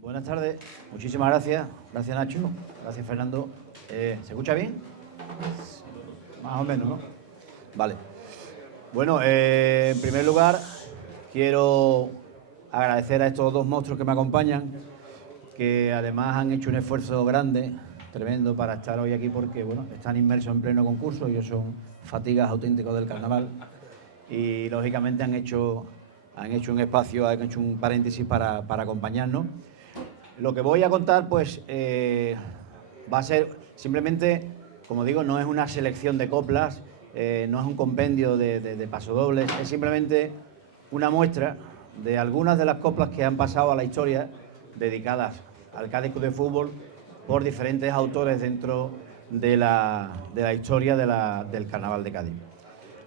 Buenas tardes, muchísimas gracias. Gracias, Nacho. Gracias, Fernando. ¿Se escucha bien? Más o menos, ¿no? Vale. Bueno, en primer lugar, quiero agradecer a estos dos monstruos que me acompañan, que además han hecho un esfuerzo grande, tremendo, para estar hoy aquí porque, bueno, están inmersos en pleno concurso. Ellos son fatigas auténticos del carnaval y, lógicamente, han hecho un espacio, han hecho un paréntesis para acompañarnos. Lo que voy a contar, pues, va a ser simplemente, como digo, no es una selección de coplas, no es un compendio de pasodobles, es simplemente una muestra de algunas de las coplas que han pasado a la historia dedicadas al Cádiz Club de Fútbol por diferentes autores dentro de la historia del Carnaval de Cádiz.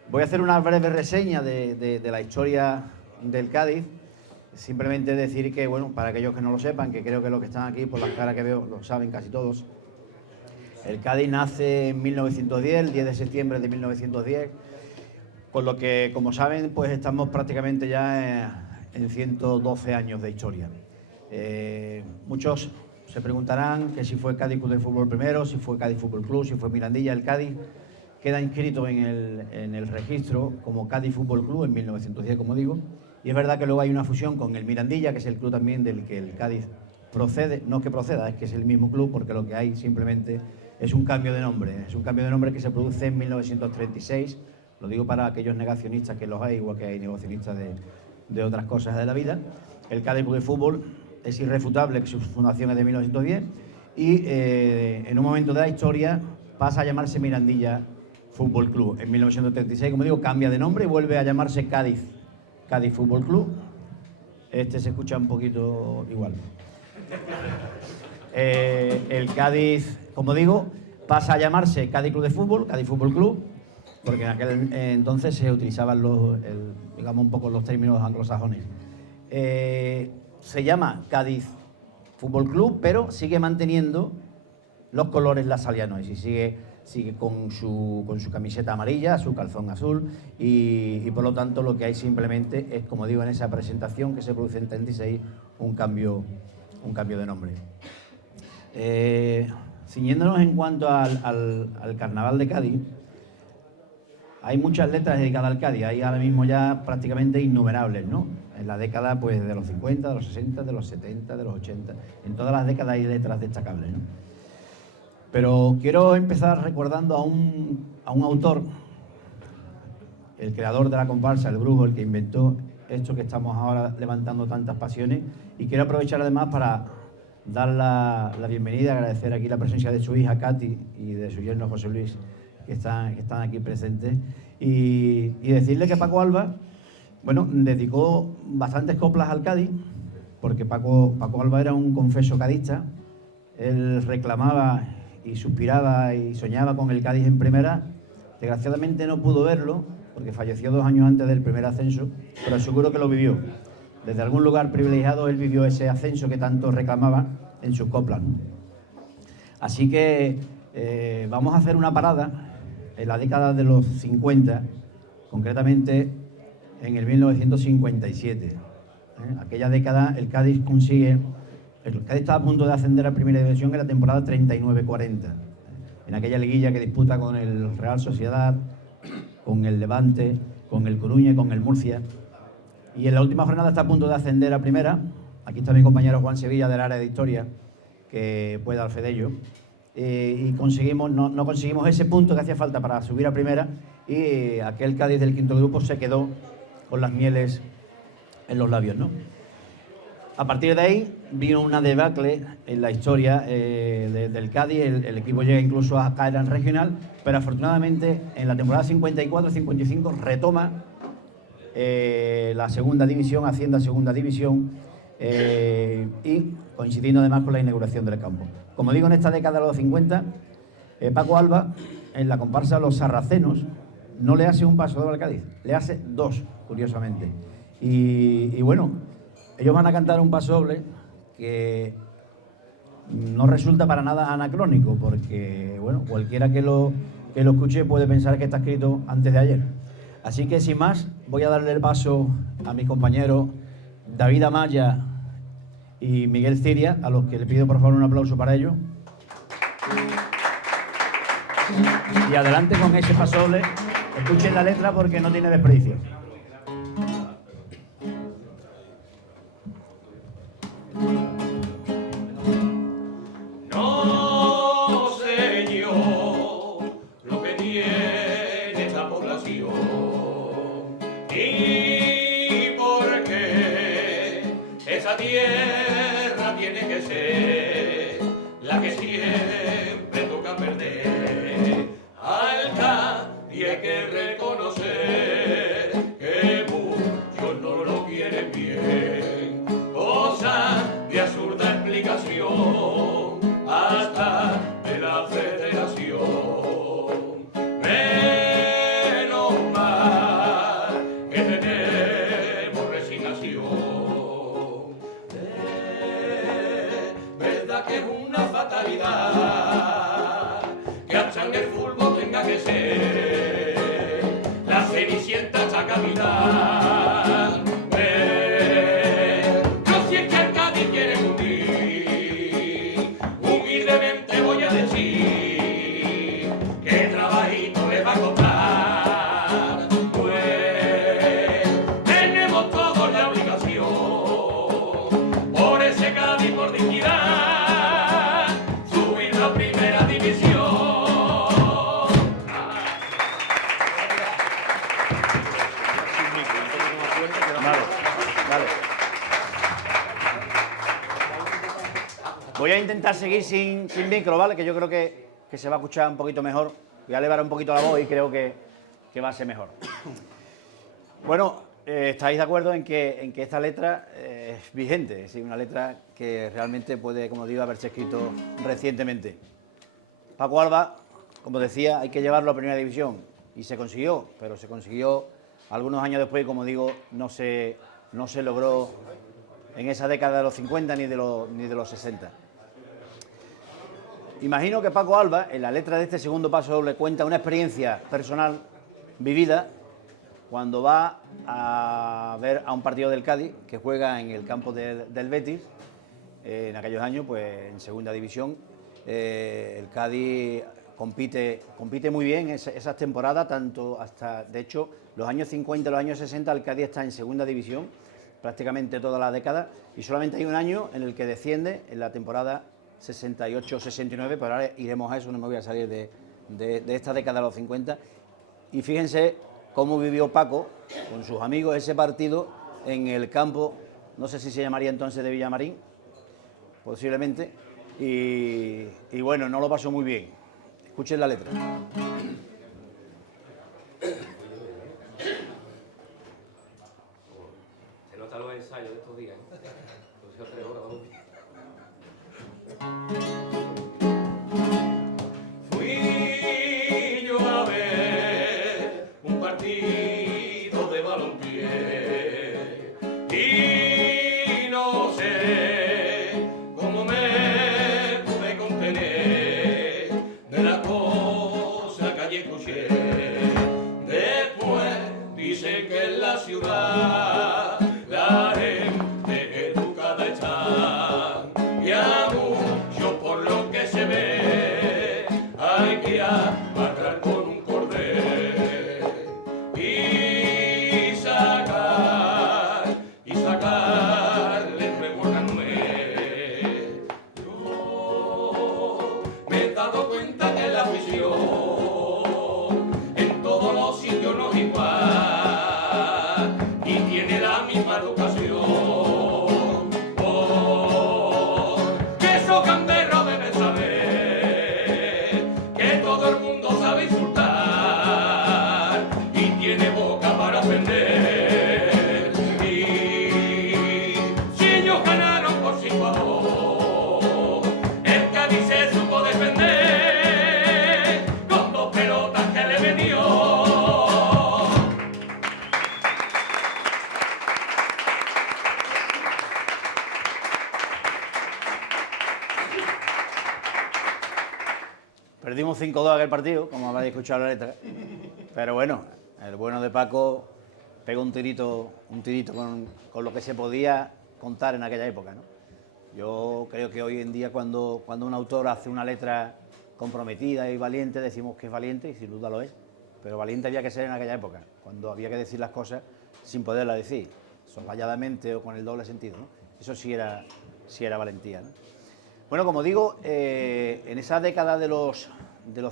Voy a hacer una breve reseña de la historia del Cádiz. Simplemente decir que, bueno, para aquellos que no lo sepan, que creo que los que están aquí, por las caras que veo, lo saben casi todos, el Cádiz nace en 1910, el 10 de septiembre de 1910, con lo que, como saben, pues estamos prácticamente ya en 112 años de historia. Muchos se preguntarán que si fue Cádiz Club de Fútbol primero, si fue Cádiz Fútbol Club, si fue Mirandilla. El Cádiz queda inscrito en el registro como Cádiz Fútbol Club en 1910, como digo. Y es verdad que luego hay una fusión con el Mirandilla, que es el club también del que el Cádiz procede, no que proceda, es que es el mismo club, porque lo que hay simplemente es un cambio de nombre. Es un cambio de nombre que se produce en 1936, lo digo para aquellos negacionistas que los hay, igual que hay negacionistas de otras cosas de la vida. El Cádiz Club de Fútbol es irrefutable que su fundación es de 1910 y en un momento de la historia pasa a llamarse Mirandilla Fútbol Club. En 1936, como digo, cambia de nombre y vuelve a llamarse Cádiz Fútbol Club. Este se escucha un poquito igual. El Cádiz, como digo, pasa a llamarse Cádiz Club de Fútbol, Cádiz Fútbol Club, porque en aquel entonces se utilizaban digamos, un poco los términos anglosajones. Se llama Cádiz Fútbol Club, pero sigue manteniendo los colores lasalianos y sigue con su camiseta amarilla, su calzón azul y por lo tanto lo que hay simplemente es, como digo, en esa presentación que se produce en 36, un cambio de nombre. Ciñéndonos en cuanto al Carnaval de Cádiz, hay muchas letras dedicadas al Cádiz, hay ahora mismo ya prácticamente innumerables, ¿no? En la década, pues, de los 50, de los 60, de los 70, de los 80, en todas las décadas hay letras destacables, ¿no? Pero quiero empezar recordando a un autor, el creador de la comparsa, el brujo, el que inventó esto que estamos ahora levantando tantas pasiones, y quiero aprovechar además para dar la bienvenida, agradecer aquí la presencia de su hija Katy y de su yerno José Luis, que están aquí presentes, y decirle que Paco Alba, bueno, dedicó bastantes coplas al Cádiz, porque Paco Alba era un confeso cadista. Él reclamaba y suspiraba y soñaba con el Cádiz en primera. Desgraciadamente no pudo verlo, porque falleció 2 años antes del primer ascenso, pero seguro que lo vivió. Desde algún lugar privilegiado él vivió ese ascenso que tanto reclamaba en sus coplas, ¿no? Así que vamos a hacer una parada en la década de los 50, concretamente en el 1957. Aquella década el Cádiz estaba a punto de ascender a Primera División en la temporada 39-40. En aquella liguilla que disputa con el Real Sociedad, con el Levante, con el Coruña y con el Murcia. Y en la última jornada está a punto de ascender a Primera. Aquí está mi compañero Juan Sevilla del área de historia, que puede dar fe de ello. Y no conseguimos ese punto que hacía falta para subir a Primera, y aquel Cádiz del quinto grupo se quedó con las mieles en los labios, ¿no? A partir de ahí vino una debacle en la historia del Cádiz. El equipo llega incluso a caer en regional, pero afortunadamente en la temporada 54-55 retoma la segunda división, asciende a segunda división, y coincidiendo además con la inauguración del campo. Como digo, en esta década de los 50, Paco Alba, en la comparsa Los Sarracenos, no le hace un paso doble al Cádiz, le hace 2, curiosamente. Y bueno, ellos van a cantar un paso doble que no resulta para nada anacrónico, porque bueno, cualquiera que lo escuche puede pensar que está escrito antes de ayer. Así que sin más, voy a darle el paso a mis compañeros David Amaya y Miguel Ciria, a los que le pido por favor un aplauso para ellos. Y adelante con ese pasoble. Escuchen la letra porque no tiene desperdicio. No sé yo lo que tiene esta población y por qué esa tierra tiene que ser la que siempre toca perder. Al Cádiz hay que reconocer que muchos no lo quieren bien, cosa de absurda explicación hasta de la federación. Menos mal que tenemos resignación. Verdad que es una fatalidad que hasta en el fútbol tenga que ser la cenicienta esta capital. Pero si es que el Cádiz quiere hundir, humildemente voy a decir que trabajito le va a costar. Pues tenemos todos la obligación, por ese Cádiz, por dignidad, subir a primera división. Vale. Voy a intentar seguir sin micro, ¿vale? Que yo creo que se va a escuchar un poquito mejor. Voy a elevar un poquito la voz y creo que va a ser mejor. Bueno, ¿estáis de acuerdo en que esta letra es vigente? Es decir, una letra que realmente puede, como digo, haberse escrito recientemente. Paco Alba, como decía, hay que llevarlo a Primera División. Y se consiguió, pero se consiguió algunos años después y, como digo, no se logró en esa década de los 50 ni de los 60. Imagino que Paco Alba, en la letra de este segundo paso, le cuenta una experiencia personal vivida cuando va a ver a un partido del Cádiz que juega en el campo del Betis, en aquellos años, pues en segunda división. El Cádiz compite muy bien esas temporadas, tanto hasta, de hecho, los años 50 y los años 60, el Cádiz está en segunda división prácticamente toda la década, y solamente hay un año en el que desciende, en la temporada 68-69, pero ahora iremos a eso, no me voy a salir de esta década de los 50. Y fíjense cómo vivió Paco con sus amigos ese partido en el campo, no sé si se llamaría entonces de Villamarín, posiblemente, y bueno, no lo pasó muy bien. Escuchen la letra. Se nota los ensayos de estos días, ¿eh? 2 o 3 horas, vamos bien. Fui yo a ver un partido de balompié y no sé cómo me pude contener de la cosa que allí escuché. Después dicen que en la ciudad la gente educada está y a muchos por lo que se ve hay que amarrar con un cordel y sacarle rebordándome. Yo me he dado cuenta que la afición en todos los sitios no es igual y tiene la misma educación. Que esos gamberros deben saber que todo el mundo sabe insultar y tiene boca para ofender. Y si ellos ganaron por 5-2, el Cádiz se supo defender. Perdimos 5-2 aquel partido, como habéis escuchado la letra. Pero bueno, el bueno de Paco pegó un tirito con lo que se podía contar en aquella época, ¿no? Yo creo que hoy en día cuando un autor hace una letra comprometida y valiente, decimos que es valiente, y sin duda lo es. Pero valiente había que ser en aquella época, cuando había que decir las cosas sin poderlas decir, soslayadamente o con el doble sentido, ¿no? Eso sí era valentía, ¿no? Bueno, como digo, en esa década de los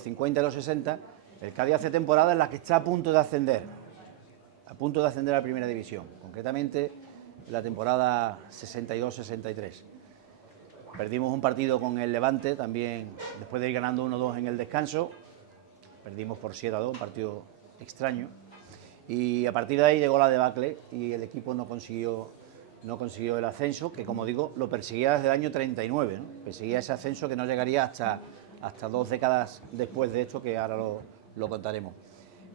50 y los 60, el Cádiz hace temporadas en las que está a punto de ascender a Primera División, concretamente la temporada 62-63. Perdimos un partido con el Levante, también después de ir ganando 1-2 en el descanso, perdimos por 7-2, un partido extraño, y a partir de ahí llegó la debacle y el equipo no consiguió el ascenso, que como digo, lo perseguía desde el año 39, ¿no? Perseguía ese ascenso que no llegaría hasta 2 décadas después de esto, que ahora lo contaremos.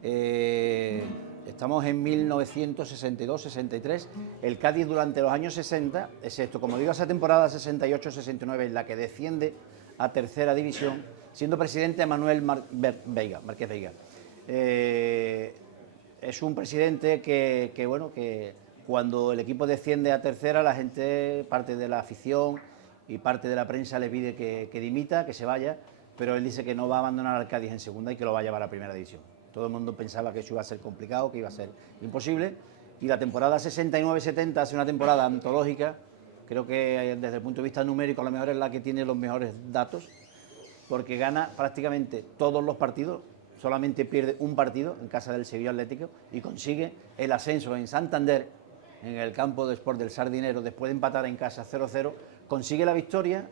Estamos en 1962-63, el Cádiz durante los años 60, excepto, como digo, esa temporada 68-69 en la que desciende a tercera división, siendo presidente Manuel Márquez Veiga. Es un presidente que cuando el equipo desciende a tercera, la gente, parte de la afición y parte de la prensa le pide que dimita, que se vaya, pero él dice que no va a abandonar al Cádiz en segunda y que lo va a llevar a primera división. Todo el mundo pensaba que eso iba a ser complicado, que iba a ser imposible, y la temporada 69-70 hace una temporada antológica. Creo que desde el punto de vista numérico a lo mejor es la que tiene los mejores datos, porque gana prácticamente todos los partidos, solamente pierde un partido en casa del Sevilla Atlético y consigue el ascenso en Santander, en el campo de Sport del Sardinero, después de empatar en casa 0-0, consigue la victoria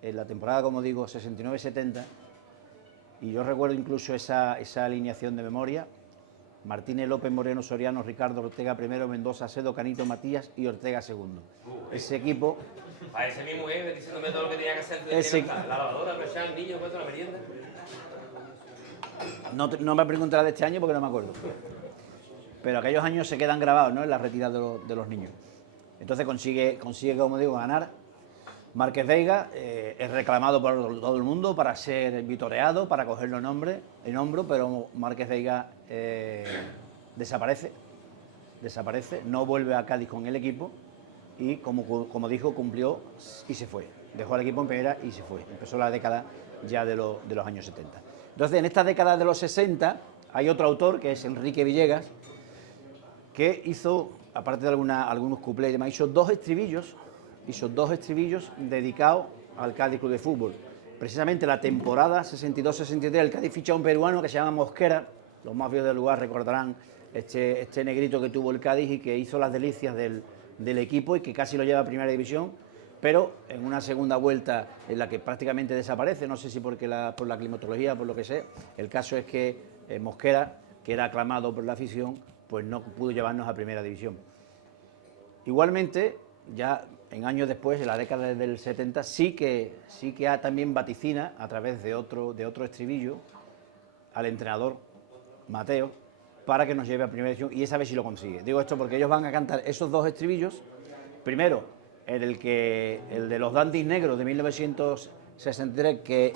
en la temporada, como digo, 69-70, y yo recuerdo incluso esa alineación de memoria: Martínez, López, Moreno, Soriano, Ricardo, Ortega primero, Mendoza, Sedo, Canito, Matías y Ortega segundo. Ese equipo... A ese mismo diciéndome todo lo que tenía que hacer, la lavadora, aprovechar el niño, la merienda. No me preguntará de este año porque no me acuerdo. Pero aquellos años se quedan grabados, ¿no?, en la retirada de los niños. Entonces consigue, como digo, ganar. Márquez Veiga es reclamado por todo el mundo para ser vitoreado, para cogerlo en hombro, pero Márquez Veiga desaparece, no vuelve a Cádiz con el equipo y, como dijo, cumplió y se fue. Dejó al equipo en primera y se fue. Empezó la década ya de los años 70. Entonces, en esta década de los 60 hay otro autor, que es Enrique Villegas, que hizo, aparte de algunos cuplés y demás, hizo dos estribillos dedicados al Cádiz Club de Fútbol. Precisamente la temporada 62-63, el Cádiz ficha a un peruano que se llama Mosquera. Los más viejos del lugar recordarán este negrito que tuvo el Cádiz y que hizo las delicias del equipo y que casi lo lleva a Primera División, pero en una segunda vuelta en la que prácticamente desaparece, no sé si por la climatología, por lo que sea. El caso es que Mosquera, que era aclamado por la afición, pues no pudo llevarnos a Primera División. Igualmente, ya en años después, en la década del 70, sí que también vaticina, a través de otro estribillo, al entrenador Mateo, para que nos lleve a Primera División, y esa vez sí lo consigue. Digo esto porque ellos van a cantar esos dos estribillos. Primero, el de los Dandys Negros de 1963, que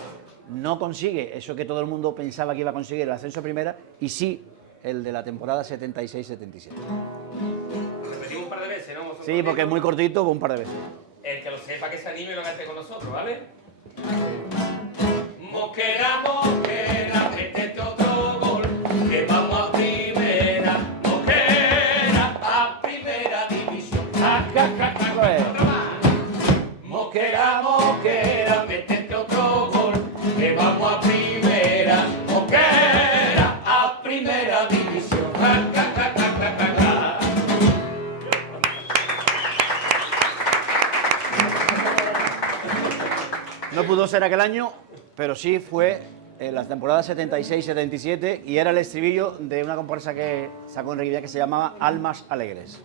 no consigue eso que todo el mundo pensaba que iba a conseguir, el ascenso a primera, y sí el de la temporada 76-77. Repetimos un par de veces, ¿no? Sí, porque es muy cortito, un par de veces. El que lo sepa, que se anime y lo cante con nosotros, ¿vale? Mosquera, Mosquera, métete otro gol, que vamos a primera, Mosquera, a Primera División. Otra más. Mosquera, Mosquera, métete otro gol, que vamos a primera, Mosquera, a Primera División. No pudo ser aquel año, pero sí fue en la temporada 76-77 y era el estribillo de una comparsa que sacó Enrique Villegas que se llamaba Almas Alegres.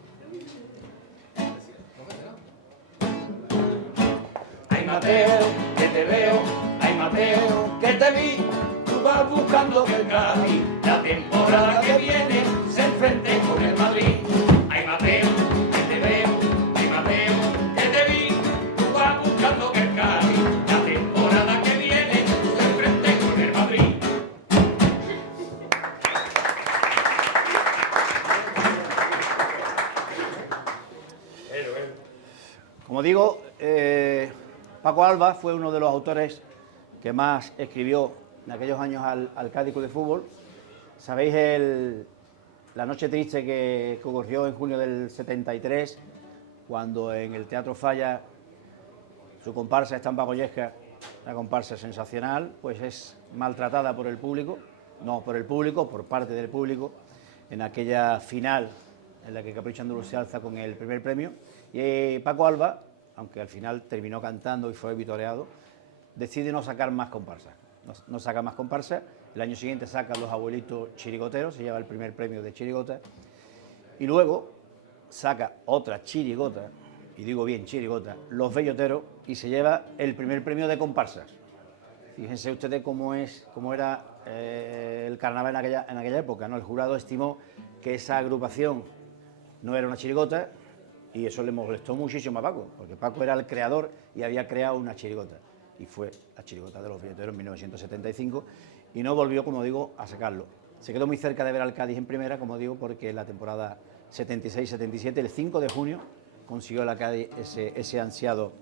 Ay Mateo, que te veo, ay Mateo, que te vi, tú vas buscando el Cádiz, la temporada que viene se enfrente con el Madrid. Ay Mateo, que te veo, ay Mateo, que te vi, tú vas buscando el Cádiz, la temporada que viene se enfrente con el Paco Alba fue uno de los autores que más escribió en aquellos años al Cádiz Club de Fútbol. ¿Sabéis la noche triste que ocurrió en junio del 73, cuando en el Teatro Falla su comparsa Estampa Goyesca, una comparsa sensacional, pues es maltratada por el público, no por el público, por parte del público, en aquella final en la que Capricho Andaluz se alza con el primer premio? Y Paco Alba, aunque al final terminó cantando y fue vitoreado, decide no sacar más comparsas. No saca más comparsas. El año siguiente saca Los Abuelitos Chirigoteros, se lleva el primer premio de chirigota. Y luego saca otra chirigota, y digo bien chirigota, Los Belloteros, y se lleva el primer premio de comparsas. Fíjense ustedes cómo era el carnaval en aquella época, ¿no? El jurado estimó que esa agrupación no era una chirigota, y eso le molestó muchísimo a Paco, porque Paco era el creador y había creado una chirigota, y fue la chirigota de Los Belloteros en 1975, y no volvió, como digo, a sacarlo. Se quedó muy cerca de ver al Cádiz en primera, como digo, porque en la temporada 76-77, el 5 de junio, consiguió la Cádiz ese ansiado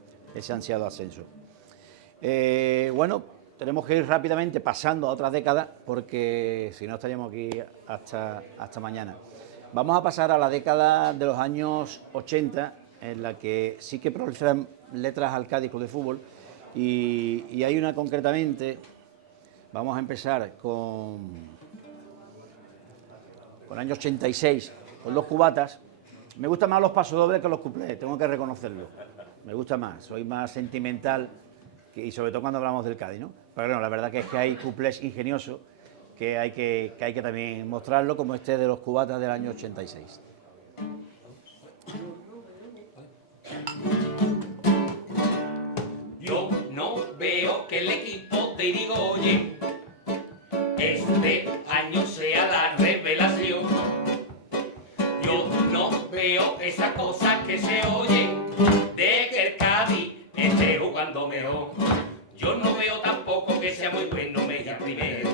ascenso. Bueno, tenemos que ir rápidamente pasando a otras décadas, porque si no estaríamos aquí hasta mañana. Vamos a pasar a la década de los años 80, en la que sí que proliferan letras al Cádiz Club de Fútbol, y hay una concretamente. Vamos a empezar con el año 86, con Los Cubatas. Me gustan más los pasodobles que los cuplés, tengo que reconocerlo. Me gusta más, soy más sentimental, y sobre todo cuando hablamos del Cádiz, ¿no? Pero bueno, la verdad que es que hay cuplés ingeniosos que hay que también mostrarlo, como este de Los Cubatas del año 86. Yo no veo que el equipo de Irigoyen este año sea la revelación. Yo no veo esa cosa que se oye de que el Cádiz esté jugando mejor. Yo no veo tampoco que sea muy bueno Mejía primero.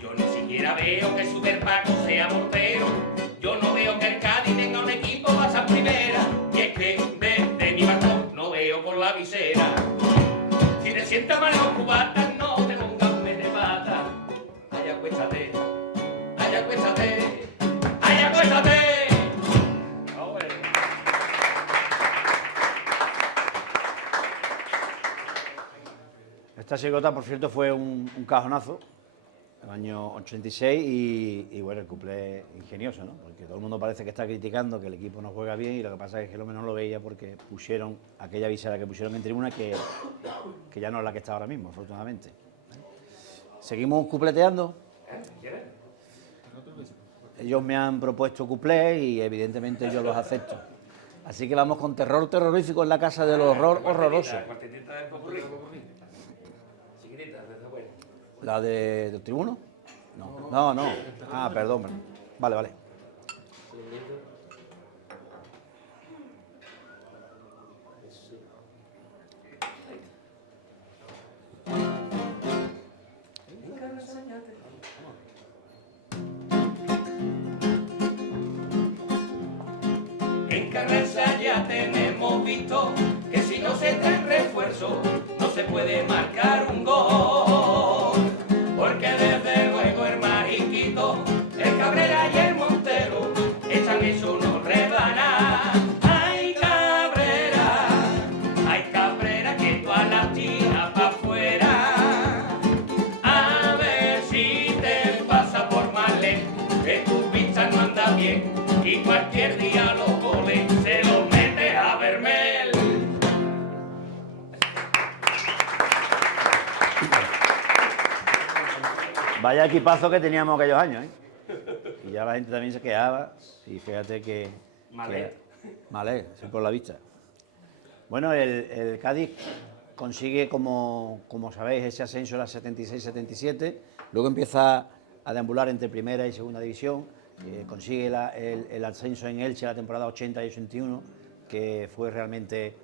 Yo ni siquiera veo que Superpaco sea mortero. Yo no veo que el Cádiz tenga un equipo más a primera. Y es que en vez de mi balcón no veo por la visera. Si te sientas mal los cubatas, no te pongas mete pata. Ay, acuéstate, ay, acuéstate, ay, acuéstate. Esta chirigota, por cierto, fue un cajonazo, el año 86, y bueno, el cuplé ingenioso, ¿no? Porque todo el mundo parece que está criticando que el equipo no juega bien, y lo que pasa es que lo menos lo veía porque pusieron aquella visera que pusieron en tribuna, que ya no es la que está ahora mismo, afortunadamente. Seguimos cupleteando. Ellos me han propuesto cuplés y evidentemente yo los acepto. Así que vamos con Terror Terrorífico en la Casa del Horror Horroroso. ¿La del tribuno? No. Ah, perdón. Vale. En Carranza ya tenemos visto que si no se traen refuerzo no se puede marcar un gol, porque desde luego el Majiquito, el Cabrera y el Montero echan eso no rebana. Ay Cabrera, que tú a la tira pa' afuera, a ver si te pasa por Marlene, que tu pista no anda bien y cualquier día los goles se los mete a Vermel. Vaya equipazo que teníamos aquellos años, ¿eh? Y ya la gente también se quedaba, y fíjate que... Malé, sí, por la vista. Bueno, el Cádiz consigue, como sabéis, ese ascenso en la 76-77, luego empieza a deambular entre primera y segunda división, consigue el ascenso en Elche la temporada 80 y 81, que fue realmente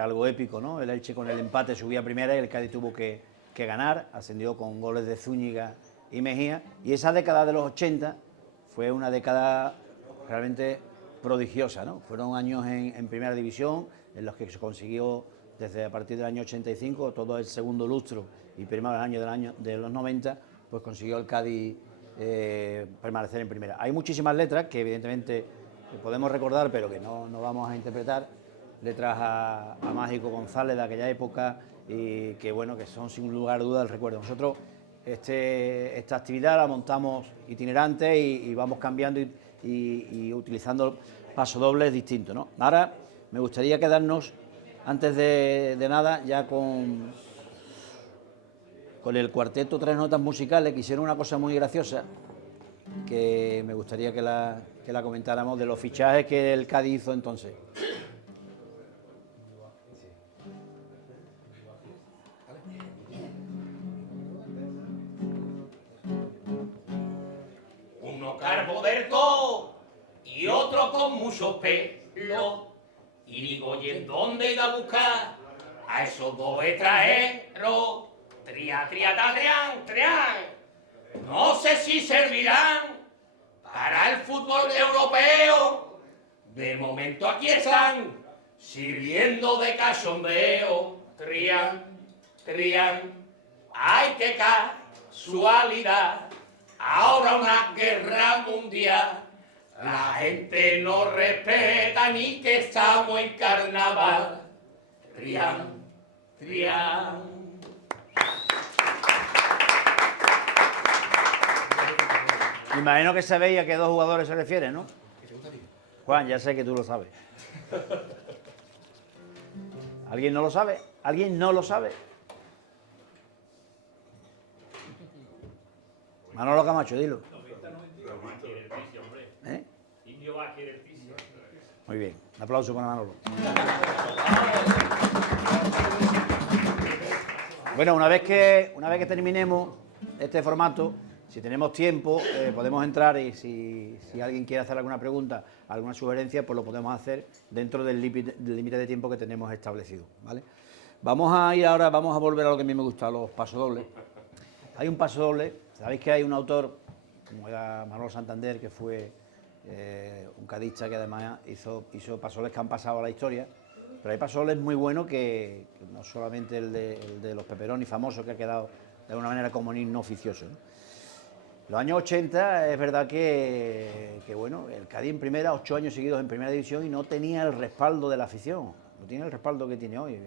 algo épico, ¿no? El Elche con el empate subía a primera y el Cádiz tuvo que ganar, ascendió con goles de Zúñiga y Mejía, y esa década de los 80 fue una década realmente prodigiosa, ¿no? Fueron años en primera división en los que se consiguió desde a partir del año 85, todo el segundo lustro y primeros años de los 90, pues consiguió el Cádiz permanecer en primera. Hay muchísimas letras que evidentemente podemos recordar, pero que no vamos a interpretar, letras a Mágico González de aquella época, y que bueno, que son sin lugar a dudas el recuerdo. Nosotros esta actividad la montamos itinerante y vamos cambiando y utilizando pasodobles distintos, ¿no? Ahora me gustaría quedarnos, antes de nada, ya con el cuarteto Tres Notas Musicales, que hicieron una cosa muy graciosa, que me gustaría que la comentáramos, de los fichajes que el Cádiz hizo entonces. Uno calvo del todo y otro con mucho pelo. Y digo, ¿y en dónde ir a buscar a esos dos extranjeros? Tria, trian, trian. No sé si servirán para el fútbol europeo. De momento aquí están sirviendo de cachondeo. Trian, trian. ¡Ay, qué casualidad! Ahora una guerra mundial. La gente no respeta ni que estamos en carnaval. Trian, trian. Me imagino que sabéis a qué dos jugadores se refieren, ¿no? Juan, ya sé que tú lo sabes. ¿Alguien no lo sabe? ¿Alguien no lo sabe? Manolo Camacho, dilo. ¿Eh? Muy bien, un aplauso para Manolo. Bueno, una vez que terminemos este formato, si tenemos tiempo, podemos entrar, y si alguien quiere hacer alguna pregunta, alguna sugerencia, pues lo podemos hacer dentro del límite de tiempo que tenemos establecido, ¿vale? Vamos a volver a lo que a mí me gusta, los pasodobles. Hay un pasodoble, sabéis que hay un autor, como era Manolo Santander, que fue un cadista que además hizo pasodobles que han pasado a la historia, pero hay pasodobles muy buenos que no solamente el de los Pepperoni famoso, que ha quedado de alguna manera como un himno oficioso, ¿no? Los años 80 es verdad que bueno, el Cádiz en primera, 8 años seguidos en primera división, y no tenía el respaldo de la afición, no tiene el respaldo que tiene hoy.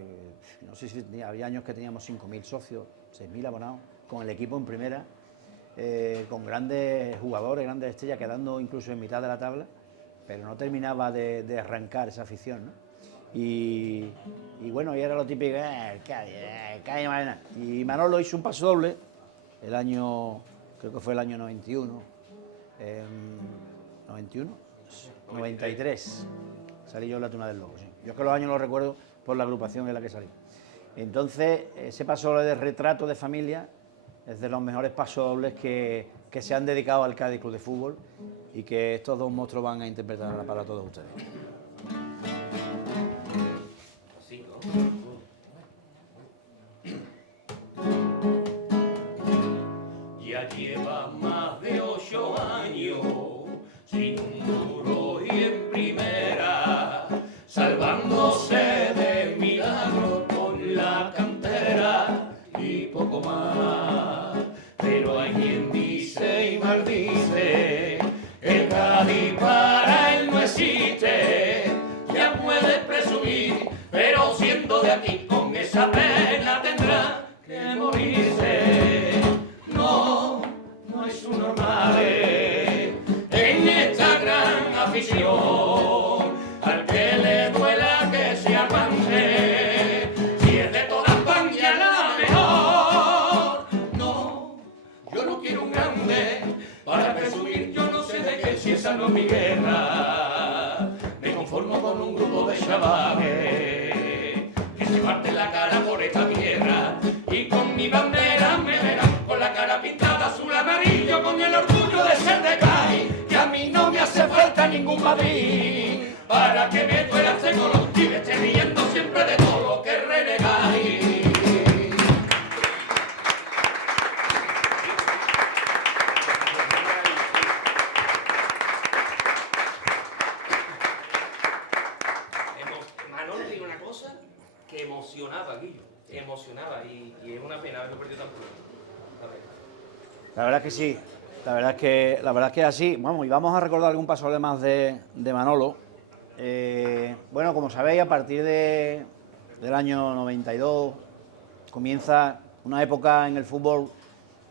No sé si había años que teníamos 5.000 socios, 6.000 abonados, con el equipo en primera, con grandes jugadores, grandes estrellas, quedando incluso en mitad de la tabla, pero no terminaba de arrancar esa afición, ¿no? Y bueno, y era lo típico, el Cádiz, Marina. Y Manolo hizo un pasodoble el año, creo que fue el año 91, 91, 93, salí yo en la Tuna del Lobo, sí. Yo es que los años los recuerdo por la agrupación en la que salí. Entonces, ese pasodoble de retrato de familia es de los mejores pasodobles que se han dedicado al Cádiz Club de Fútbol, y que estos dos monstruos van a interpretar para todos ustedes. Ya lleva más de 8 años sin un duro y en primera, salvándose de milagro con la cantera y poco más. Pero hay quien dice y maldice que el Cádiz para él no existe. Ya puede presumir, pero siendo de aquí con esa pena tendrá que morirse. No es un normal en esta gran afición, al que le duela que se avance, si es de toda España la mejor. No, yo no quiero un grande para presumir, yo no sé de qué, si esa no es mi guerra. Me conformo con un grupo de chavales que se parten la cara por esta tierra, y con mi bandera me verán con la cara pintada azul amarillo, con el orgullo de ser de Cádiz, que a mí no me hace falta ningún Madrid para que me duela este color y me esté riendo siempre de todo lo que renegáis. Manolo, digo una cosa, que emocionante. habiendo perdido tan pronto. La verdad es que sí, la verdad es que así. Vamos, y vamos a recordar algún paso más de Manolo. Bueno, como sabéis, a partir del año 92 comienza una época en el fútbol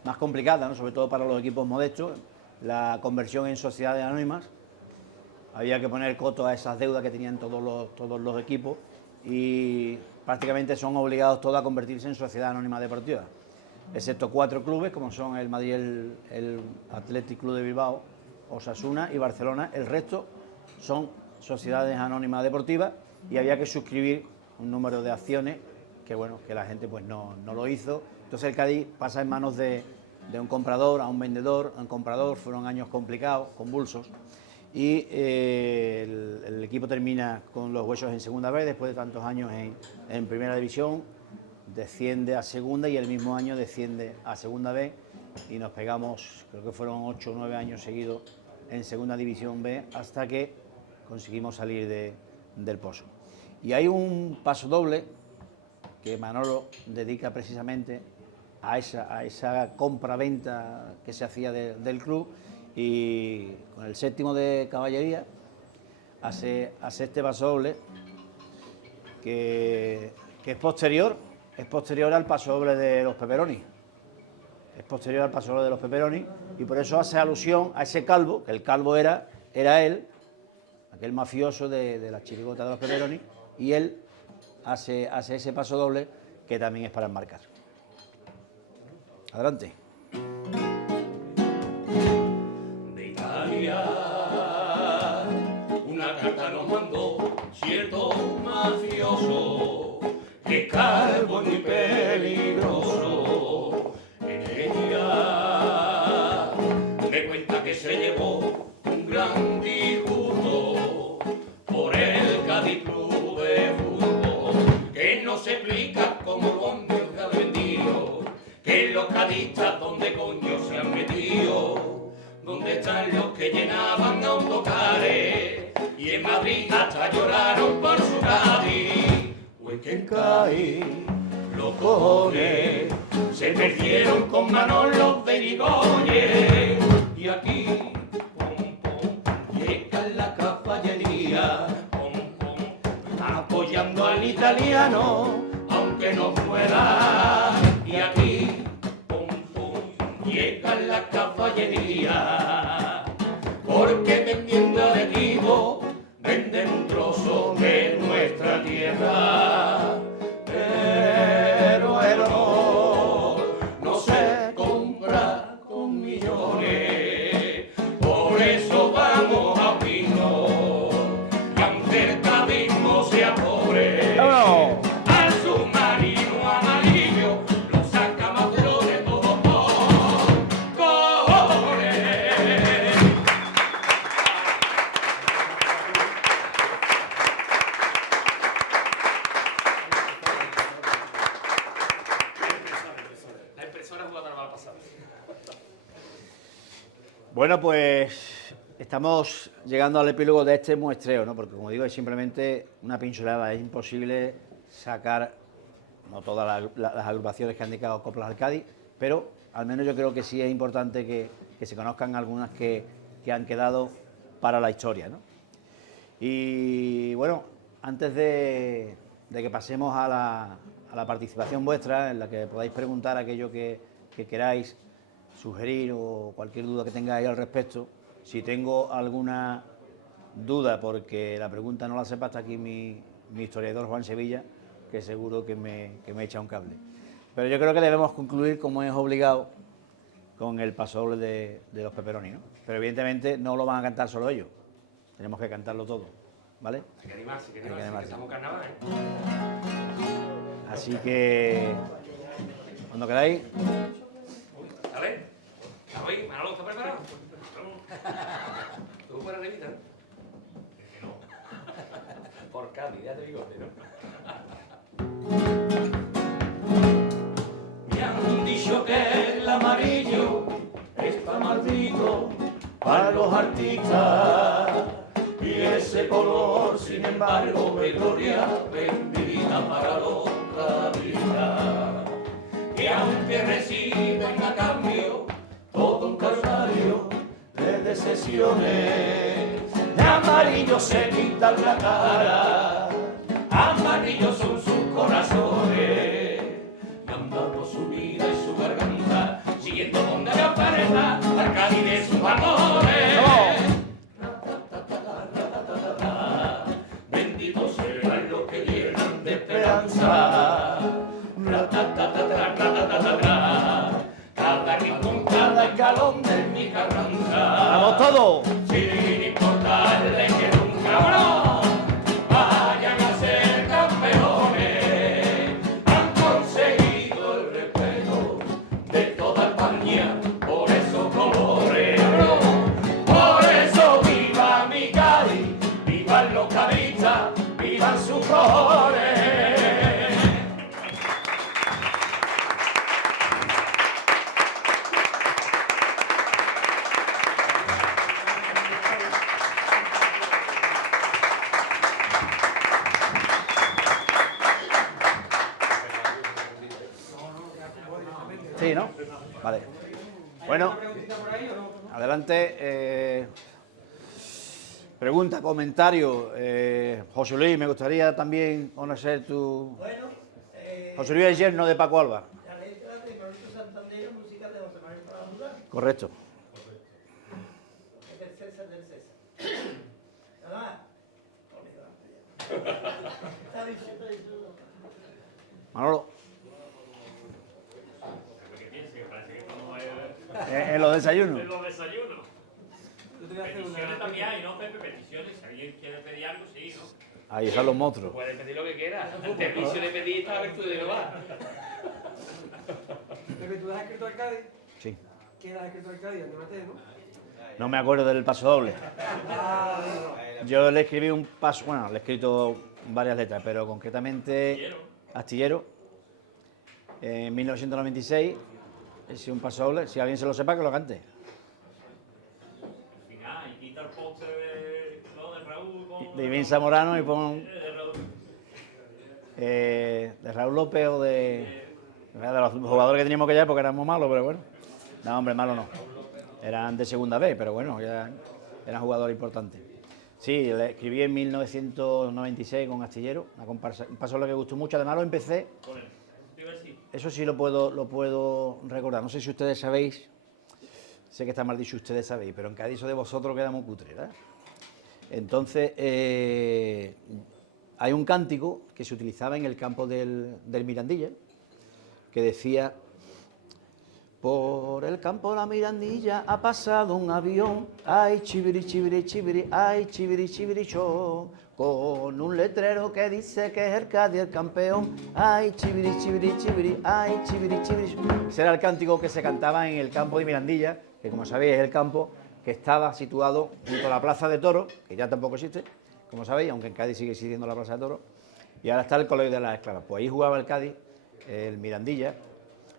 más complicada, ¿no? Sobre todo para los equipos modestos, la conversión en sociedades anónimas. Había que poner coto a esas deudas que tenían todos los equipos y prácticamente son obligados todos a convertirse en sociedad anónima deportiva, excepto 4 clubes como son el Madrid, el Athletic Club de Bilbao, Osasuna y Barcelona. El resto son sociedades anónimas deportivas y había que suscribir un número de acciones que, bueno, que la gente pues no lo hizo. Entonces el Cádiz pasa en manos de un comprador a un vendedor, a un comprador. Fueron años complicados, convulsos, y el equipo termina con los huesos en segunda vez después de tantos años en primera división. Desciende a segunda y el mismo año desciende a segunda B y nos pegamos, creo que fueron 8 o 9 años seguidos en segunda división B hasta que conseguimos salir del pozo. Y hay un paso doble que Manolo dedica precisamente a esa compra-venta que se hacía del club, y con el 7º de caballería hace este paso doble que es posterior al paso doble de los Pepperoni. Es posterior al paso doble de los Pepperoni y por eso hace alusión a ese calvo, que el calvo era él, aquel mafioso de la chirigota de los Pepperoni, y él hace ese paso doble que también es para enmarcar. Adelante. De Italia, una carta nos mandó cierto mafioso, que es calvo y muy peligroso. En ella me cuenta que se llevó un gran disgusto por el Cádiz Club de Fútbol, que no se explica cómo coño se ha vendido, que los cadistas donde coño se han metido, donde están los que llenaban autocares y en Madrid hasta lloraron por su Cádiz. Pues que en Cádiz los cojones se perdieron con Manolo de Irigoyen, y aquí llega la caballería apoyando al italiano aunque no fuera, y aquí llega la caballería porque vendiendo al equipo venden un trozo de nuestra tierra. Pero el honor no se compra con millones, por eso vamos a Pino, y aunque el cadismo sea pobre, al submarino amarillo lo saca más de lo de todos por cojones. La impresora jugando la mala pasada. Bueno, pues estamos llegando al epílogo de este muestreo, ¿no? Porque, como digo, es simplemente una pincelada. Es imposible sacar, no todas las agrupaciones que han dedicado coplas al Cádiz, pero al menos yo creo que sí es importante que se conozcan algunas que han quedado para la historia, ¿no? Y bueno, antes de que pasemos a la participación vuestra, en la que podáis preguntar aquello que queráis, sugerir o cualquier duda que tengáis al respecto. Si tengo alguna duda, porque la pregunta no la sepa, está aquí mi historiador Juan Sevilla, que seguro que me echa un cable. Pero yo creo que debemos concluir, como es obligado, con el pasodoble de los Pepperoni, ¿no? Pero evidentemente no lo van a cantar solo ellos, tenemos que cantarlo todo, ¿vale? Hay que animarse, que animarse. estamos en carnaval, ¿eh? Así que, cuando queráis. A ver, Manolo, ¿está preparado? Tú para arribita, ¿no? Por Cádiz, ya te digo, ¿no? Me han dicho que el amarillo está maldito para los artistas, y ese color, sin embargo, es gloria bendita para los cadistas. Y y aunque reciben a cambio todo un calvario de decepciones, de amarillo se pintan la cara, amarillos son sus corazones, y han dado su vida y su garganta, siguiendo donde la pareja, al Cádiz de sus amores. Benditos serán los que llenan de esperanza. Cada rincón, cada escalón de mi carranza. ¡Vamos todos! Sin importarle que nunca no vayan a ser campeones, han conseguido el respeto de toda España por esos colores. Por eso viva mi Cádiz, vivan los cadistas, vivan sus colores. Sí, ¿no? Vale. Bueno, adelante. Pregunta, comentario. José Luis, me gustaría también conocer tu... José Luis es yerno de Paco Alba. La letra de Mauricio Santander, música de José Manuel Paradura, Correcto. es del César del César. Nada más. Está dicho. Manolo. En los desayunos. En los desayunos. Yo te voy a hacer Peticiones una. también hay, ¿no, Pepe? Peticiones. Si alguien quiere pedir algo, sí, ¿no? Ahí están los monstruos. Puedes pedir lo que quieras. El servicio de pedir está a ver tú de Jehová. Pepe, tú has escrito al Cádiz. Sí. ¿Quién has escrito al Cádiz? Anímate, ¿no? No me acuerdo del paso doble. Yo le escribí un paso, bueno, le he escrito varias letras, pero concretamente Astillero, en 1996, es un paso doble. Si alguien se lo sepa, que lo cante. Al final, y quita el póster de Raúl con... De Iván Zamorano y pon de Raúl. de Raúl López o de los jugadores que teníamos aquella época, éramos malos, pero bueno. No, hombre, malo no. Eran de segunda vez, pero bueno, ya eran jugadores importantes. Sí, le escribí en 1996 con Astillero, una comparsa, un paso que me gustó mucho. Además lo empecé, Con él. Primer sí. eso sí lo puedo recordar. No sé si ustedes sabéis, sé que está mal dicho ustedes sabéis, pero en Cádiz eso de vosotros queda muy cutre, ¿verdad? Entonces, hay un cántico que se utilizaba en el campo del Mirandilla, que decía: por el campo de la Mirandilla ha pasado un avión, ay chibiri chibiri chibiri, ay chibiri chibiri cho, con un letrero que dice que es el Cádiz el campeón, ay chibiri chibiri chibiri, ay chibiri chibiri cho. Ese era el cántico que se cantaba en el campo de Mirandilla, que como sabéis es el campo que estaba situado junto a la Plaza de Toros, que ya tampoco existe, como sabéis, aunque en Cádiz sigue existiendo la Plaza de Toros, y ahora está el Colegio de las Esclavas. Pues ahí jugaba el Cádiz, el Mirandilla,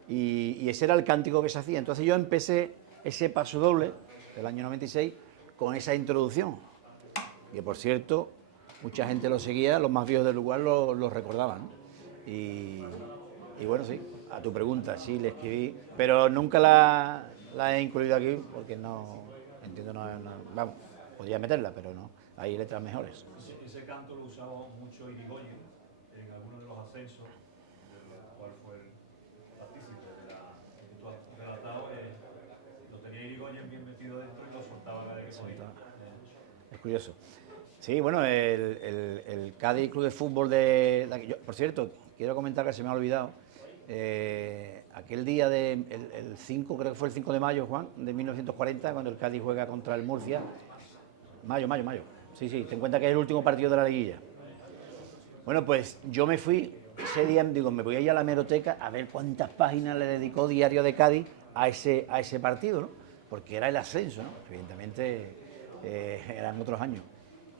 y ese era el cántico que se hacía. Entonces yo empecé ese paso doble del año 96 con esa introducción, que por cierto, mucha gente lo seguía, los más viejos del lugar lo recordaban, ¿no? Y bueno, sí, a tu pregunta, sí, le escribí, pero nunca la he incluido aquí porque no, entiendo, vamos, podría meterla, pero no, hay letras mejores. Ese canto lo usaba mucho Irigoyen en algunos de los ascensos, del cual fue el partícipe de que tú has relatado. Lo tenía Irigoyen bien metido dentro y lo soltaba cada vez que podía. Es curioso. Sí, bueno, el Cádiz Club de Fútbol por cierto, quiero comentar que se me ha olvidado. Aquel día el 5, creo que fue el 5 de mayo, Juan, de 1940, cuando el Cádiz juega contra el Murcia. Mayo. Sí, ten en cuenta que es el último partido de la liguilla. Bueno, pues yo me fui ese día, digo, me voy a ir a la hemeroteca a ver cuántas páginas le dedicó Diario de Cádiz a ese partido, ¿no? Porque era el ascenso, ¿no? Evidentemente eran otros años.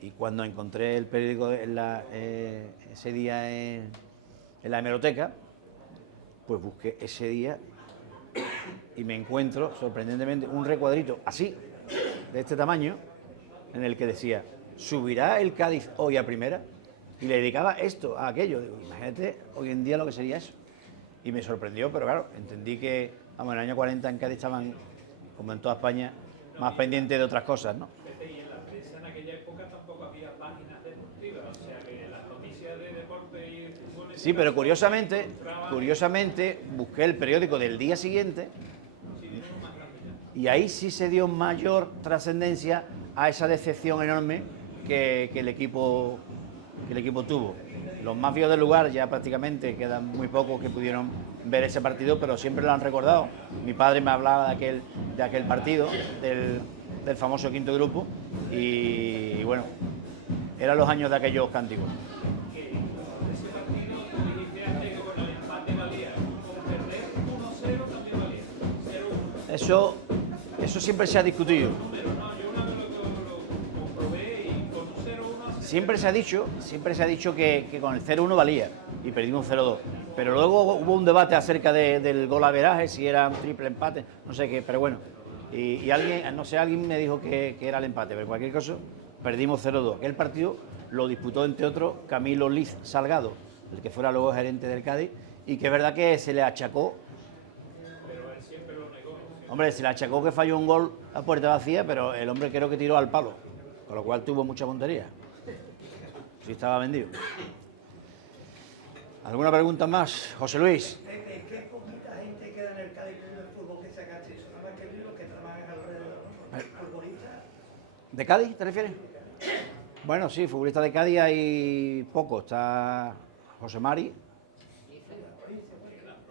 Y cuando encontré el periódico ese día en la hemeroteca, pues busqué ese día y me encuentro, sorprendentemente, un recuadrito así, de este tamaño, en el que decía: ¿subirá el Cádiz hoy a primera? Y le dedicaba esto a aquello. Digo, imagínate hoy en día lo que sería eso. y me sorprendió, pero claro, entendí que, vamos, en el año 40 en Cádiz estaban, como en toda España, más pendientes de otras cosas, ¿no? Y en la prensa en aquella época tampoco había páginas deportivas, o sea que las noticias de deporte y fútbol... Sí, pero curiosamente, busqué el periódico del día siguiente y ahí sí se dio mayor trascendencia a esa decepción enorme que el equipo tuvo. Los más viejos del lugar ya prácticamente quedan muy pocos que pudieron ver ese partido, pero siempre lo han recordado. Mi padre me hablaba de aquel partido, del famoso quinto grupo, y bueno, eran los años de aquellos cánticos. Eso siempre se ha discutido. Siempre se ha dicho que con el 0-1 valía y perdimos 0-2. Pero luego hubo un debate acerca del gol averaje, si era un triple empate, no sé qué, pero bueno. Y alguien me dijo que era el empate, pero en cualquier caso perdimos 0-2. Aquel partido lo disputó, entre otros, Camilo Liz Salgado, el que fuera luego gerente del Cádiz, y que es verdad que se le achacó. Hombre, se le achacó que falló un gol a puerta vacía, pero el hombre creo que tiró al palo, con lo cual tuvo mucha puntería. Sí estaba vendido. ¿Alguna pregunta más? José Luis. ¿Qué poquita gente queda en el Cádiz del fútbol que se agache? Eso nada más que los que trabajan alrededor, ¿no? Futbolistas. ¿De Cádiz te refieres? Bueno, sí, futbolistas de Cádiz hay pocos. Está José Mari,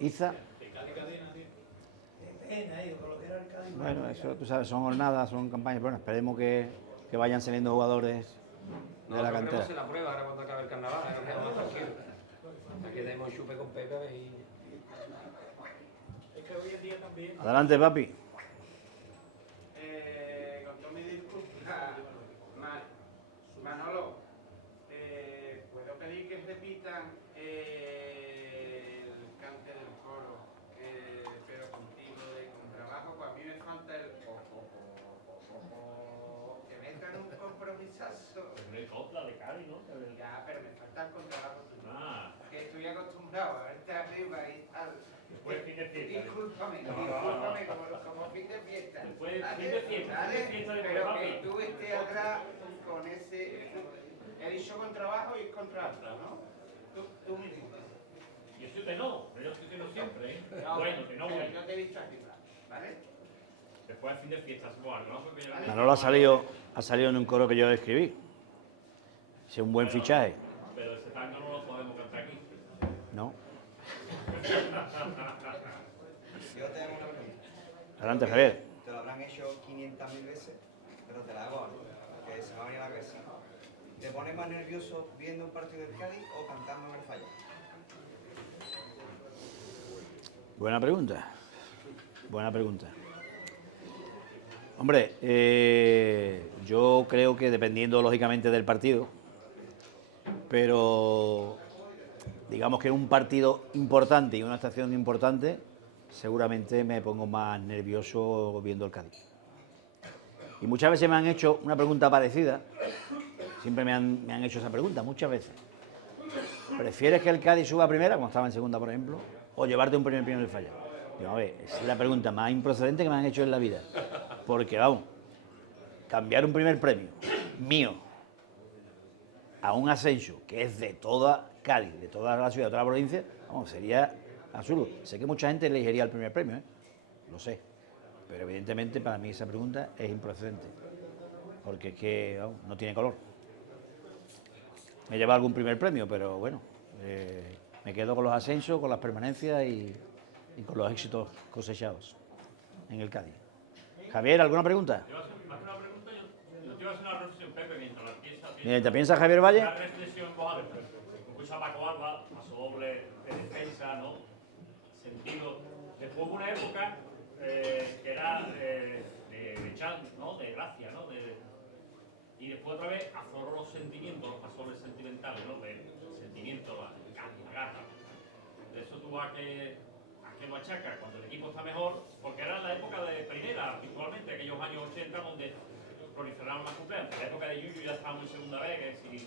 Iza. Bueno, eso tú sabes, son jornadas, son campañas. Bueno, esperemos que vayan saliendo jugadores de la cantera. Se la prueba ahora cuando acabe el carnaval, ahora quedamos tranquilos. Aquí tenemos chupe con Pepe y... Es que hoy en día también... Adelante, papi. Con todo mi disculpa, Manolo, ¿puedo pedir que repitan el cante del coro, pero contigo de contrabajo? Pues a mí me falta el que metan un compromisazo. De copla, de Cádiz, ¿no? Ya, pero me falta el contrabajo. Ah. Que estoy acostumbrado a verte arriba y tal. Después fin de fiesta. Discúlpame, como fin de fiesta. Después fin de fiesta, Dale, fin de fiesta de pero papi. que tú estés atrás con ese... He dicho contra abajo y contra atrás, ¿no? Tú me dices. Yo soy tenor, pero yo estoy tenor siempre, ¿eh? No, Bueno, que no pero bueno. yo te he visto arriba, ¿vale? Después fin de fiesta hacemos algo, ¿no? Porque yo... Manolo ha salido en un coro que yo escribí. Es un buen fichaje. Pero ese tango no lo podemos cantar aquí. ¿No? Yo te hago una pregunta. Adelante, Javier. Te lo habrán hecho 500.000 veces, pero te la hago ahora, que se me va a venir a la cabeza. ¿Te pones más nervioso viendo un partido del Cádiz o cantando en el Falla? Buena pregunta. Buena pregunta. Hombre, yo creo que dependiendo lógicamente del partido, pero digamos que un partido importante y una estación importante, seguramente me pongo más nervioso viendo el Cádiz. Y muchas veces me han hecho una pregunta parecida, siempre me han hecho esa pregunta, muchas veces. ¿Prefieres que el Cádiz suba a primera, como estaba en segunda, por ejemplo, o llevarte un primer premio en el Falla? Digo, a ver, esa es la pregunta más improcedente que me han hecho en la vida. Porque, vamos, cambiar un primer premio mío a un ascenso que es de toda Cádiz, de toda la ciudad, de toda la provincia, vamos, sería absurdo. Sé que mucha gente elegiría el primer premio, lo sé. Pero evidentemente para mí esa pregunta es improcedente. Porque es que, vamos, no tiene color. Me lleva algún primer premio, pero bueno, me quedo con los ascensos, con las permanencias y con los éxitos cosechados en el Cádiz. Javier, ¿alguna pregunta? Más que una pregunta, yo te iba a hacer una reflexión, Pepe, mientras la piensa. ¿Te piensas Javier Valle? Una reflexión, pues, escucha a Paco Alba, paso doble de defensa, ¿no? Sentido. Después hubo una época que era de chan, ¿no? De gracia, ¿no? Y después otra vez afloró los sentimientos, los pasoles sentimentales, ¿no? De sentimientos, la gata. De eso tú vas que lo achacas cuando el equipo está mejor, porque era la época de primera, habitualmente, aquellos años 80 donde proliferaron las cumpleaños. La época de Yuyu ya estábamos en segunda vez, que si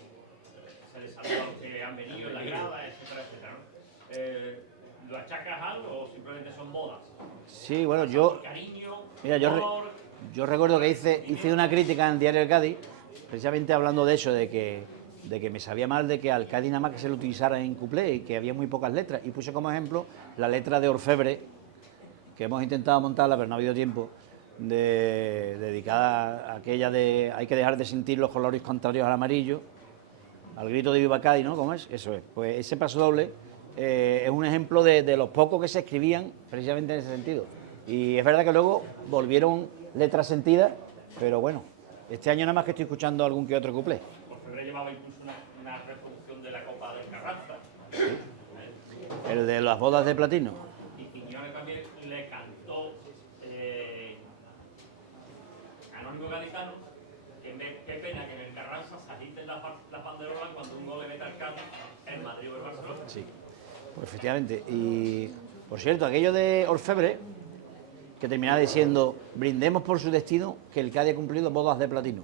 se les saluda a los que han venido en la grada, etcétera, etcétera, ¿no? ¿Lo achacas algo o simplemente son bodas? Sí, bueno, yo... Cariño, Mira, amor, yo recuerdo que hice una crítica en el Diario del Cádiz, precisamente hablando de eso, de que me sabía mal de que al Cádiz nada más que se lo utilizara en cuplé y que había muy pocas letras. Y puse como ejemplo la letra de Orfebre, que hemos intentado montarla, pero no ha habido tiempo, dedicada a aquella de hay que dejar de sentir los colores contrarios al amarillo, al grito de Viva Cádiz, ¿no? ¿Cómo es? Eso es. Pues ese paso doble es un ejemplo de los pocos que se escribían precisamente en ese sentido. Y es verdad que luego volvieron letras sentidas, pero bueno, este año nada más que estoy escuchando algún que otro cuplé. Orfebre llevaba incluso una reproducción de la Copa del Carranza. El de las bodas de platino. Y Quiñones también le cantó Anónimo Gaditano, qué pena que en el Carranza se agiten las banderolas cuando un gol le mete al Cádiz en Madrid o el Barcelona. Sí, pues efectivamente. Y, por cierto, aquello de Orfebre, que terminaba diciendo, brindemos por su destino que el Cádiz ha cumplido bodas de platino.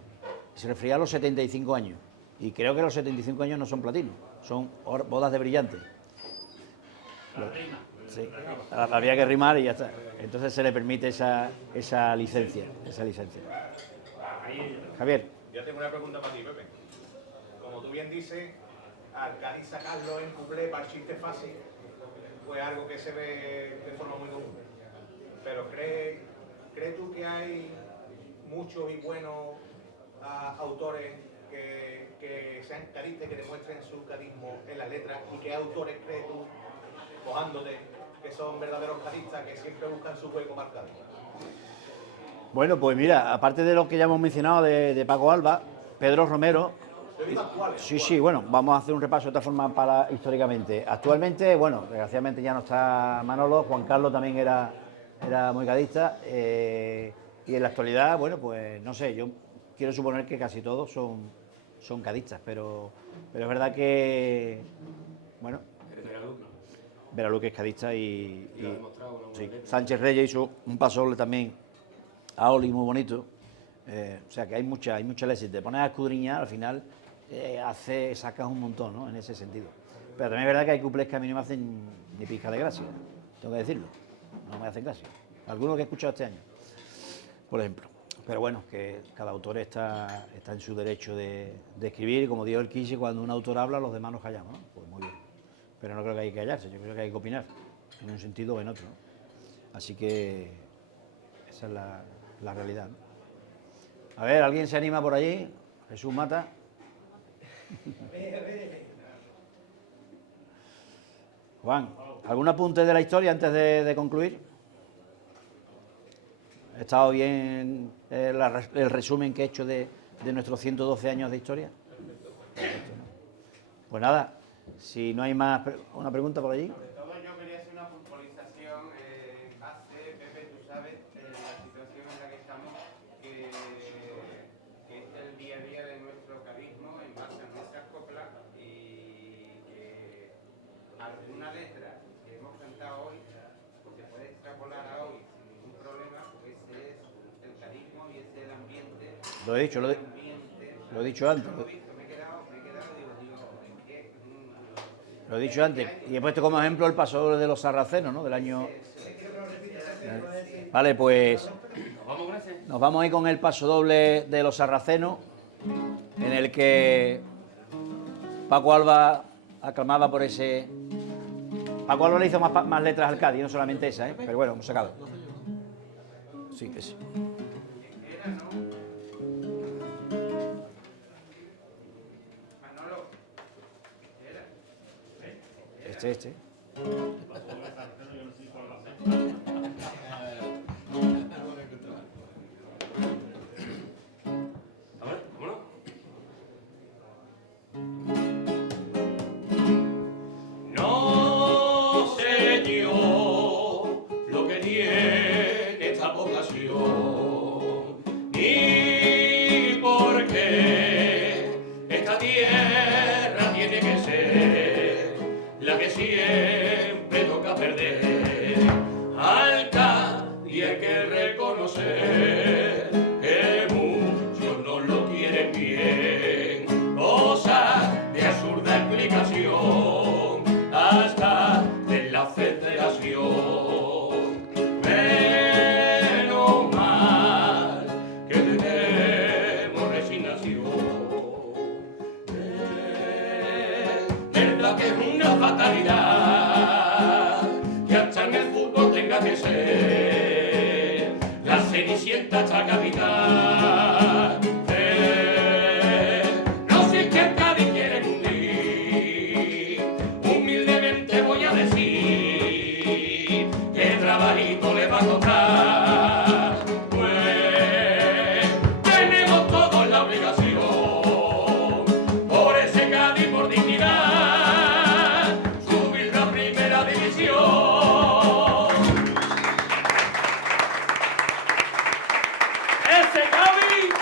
Y se refería a los 75 años. Y creo que los 75 años no son platino, son bodas de brillante. Sí, había que rimar y ya está. Entonces se le permite esa licencia. Javier. Yo tengo una pregunta para ti, Pepe. Como tú bien dices, al Cádiz sacarlo en cuplé para el chiste fácil fue algo que se ve de forma muy común. Pero ¿crees tú que hay muchos y buenos autores que sean cadistas, que demuestren su cadismo en las letras? ¿Y qué autores crees tú, cojándote, que son verdaderos cadistas, que siempre buscan su hueco marcado? Bueno, pues mira, aparte de lo que ya hemos mencionado de Paco Alba, Pedro Romero. Sí, bueno, vamos a hacer un repaso de esta forma históricamente. Actualmente, bueno, desgraciadamente ya no está Manolo, Juan Carlos también era muy cadista, y en la actualidad, bueno, pues no sé, yo quiero suponer que casi todos son cadistas, pero es verdad que, bueno, Veraluque es cadista y sí, Sánchez Reyes hizo un paso doble también a Oli muy bonito, o sea que hay mucha leche. Si te pones a escudriñar, al final sacas un montón, ¿no? En ese sentido. Pero también es verdad que hay cuplés que a mí no me hacen ni pizca de gracia, tengo que decirlo, no me hacen gracia. Algunos que he escuchado este año, por ejemplo. Pero bueno, que cada autor está en su derecho de escribir, y como dijo el Kishi, cuando un autor habla, los demás nos callamos, ¿no? Pues muy bien. Pero no creo que hay que callarse, yo creo que hay que opinar, en un sentido o en otro, ¿no? Así que esa es la realidad, ¿no? A ver, ¿alguien se anima por allí? Jesús Mata. Juan, ¿algún apunte de la historia antes de concluir? ¿Ha estado bien el resumen que he hecho de nuestros 112 años de historia? Pues nada, si no hay más... ¿Una pregunta por allí? Sobre todo yo quería hacer una puntualización en base, Pepe, tú sabes, la situación en la que estamos, que es el día a día de nuestro carisma en base a nuestras coplas, y que alguna letra que hemos cantado hoy, se puede extrapolar a hoy sin ningún problema, porque ese es el carisma y ese es el ambiente. Lo he dicho, lo he dicho antes. Lo he dicho antes, y he puesto como ejemplo el paso de los sarracenos, ¿no? Del año... Vale, pues nos vamos a ir con el paso doble de los sarracenos, en el que Paco Alba aclamaba por ese... Paco Alba le hizo más letras al Cádiz, no solamente esa, ¿eh? Pero bueno, hemos sacado. Sí, que sí. Este. No sé yo lo que tiene esta población, ni por qué esta tierra tiene que ser la que siempre toca perder. Al Cádiz hay que reconocer que muchos no lo tienen bien, cosa de absurda explicación, hasta en la federación. Cenicienta esta capital. No sé qué el Cádiz quiere cundir, humildemente voy a decir que trabajito le va a costar. Pues tenemos todos la obligación, por ese Cádiz, por dignidad, subir la primera división. ¡Ese Cádiz!